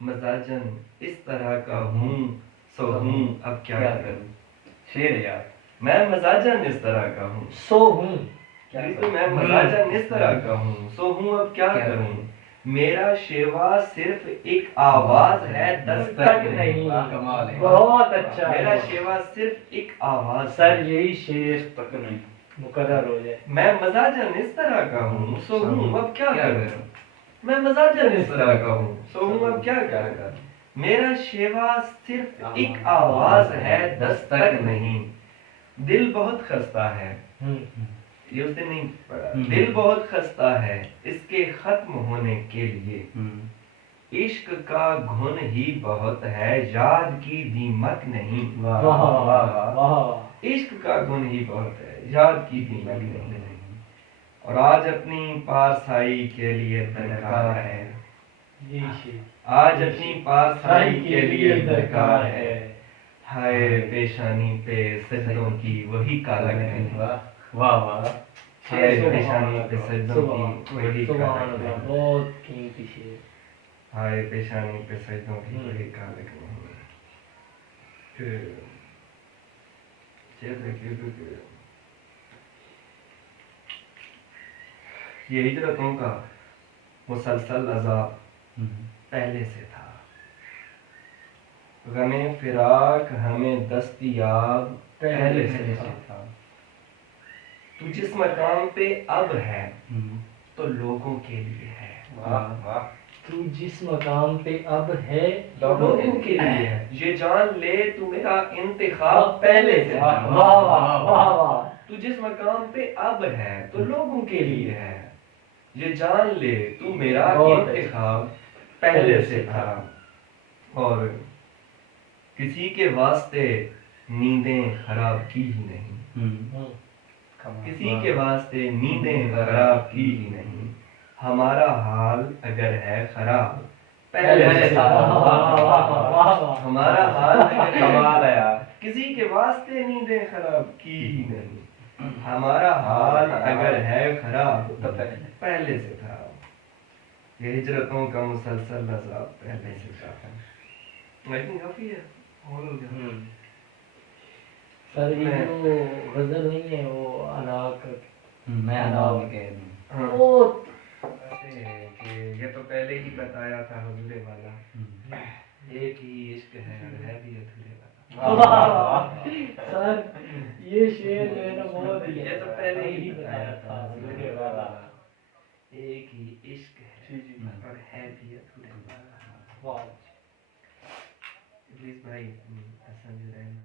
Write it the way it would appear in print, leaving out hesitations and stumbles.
मजाजन इस तरह का हूँ सो हूँ अब क्या करूँ। शेर है यार। मैं मजाजन इस तरह का हूँ सो हूँ तो मैं मजाजन इस तरह का हूँ सो हूँ अब क्या करूँ। मेरा शेवा सिर्फ एक आवाज है दस्तक नहीं। कमाल है। बहुत अच्छा मेरा है। शेवा सिर्फ एक आवाज सर यही शेर तक नहीं। मुकर्रर हो जाए। मैं मजाजन इस तरह का हूँ सो हूँ अब क्या करूँ। मैं मजाजन इस तरह का हूँ सो हूँ अब क्या करूँ। मेरा शेवा सिर्फ एक आवाज है दस्तक नहीं। दिल बहुत खस्ता है ये उस दिन नहीं पढ़ा। दिल बहुत खस्ता है इसके खत्म होने के लिए। इश्क का घुन ही बहुत है याद की दीमक नहीं। वाह वाह वाह। इश्क का गुण ही बहुत है याद की दीमक नहीं। और आज अपनी पारसाई के लिए दरकार है। आज अपनी पारसाई के लिए दरकार है। हाय पेशानी पे सजदों की वही कालक नहीं। वाह वाह। हाय पेशानी पे सजदों की वही कालक नहीं। बहुत कीमती शेर। हाय पेशानी पे सजदों की वही कालक नहीं। ये हिजरतों का मुसलसल अज़ाब पहले से था। गमे फिराक हमें दस्तयाब पहले से था। तू जिस मकाम पे अब है तो लोगों के लिए है। वाह वाह। तू जिस मकाम पे अब है लोगों के लिए है। ये जान ले तू मेरा इंतखाब पहले से था। वाह वाह वाह वाह। तू जिस मकाम पे अब है तो लोगों के लिए है। ये जान ले तू मेरा इंतखाब पहले से था। और किसी के वास्ते नींदें खराब की ही नहीं। किसी के वास्ते नींदें खराब की ही नहीं। हमारा हाल अगर है खराब पहले से था। हमारा हाल अगर कमाल है यार। किसी के वास्ते नींदें खराब की ही नहीं। हमारा हाल अगर है खराब तो पहले से था। ये हिजरतों का मुसलसल अज़ाब पहले से था। लेकिन काफी है और हो गया। सर ये जो गजल नहीं है वो अनाक मैं अनाम के वो कि ये तो पहले ही बताया था हुजूरे वाला। एक ही इश्क है भी अधूरे वाला। सर ये शेर जो है ना बहुत ही ये तो पहले ही बताया था हुजूरे वाला। एक ही इश्क है और है भी अधूरे वाला। वाह। प्लीज भाई समझ रहे हैं।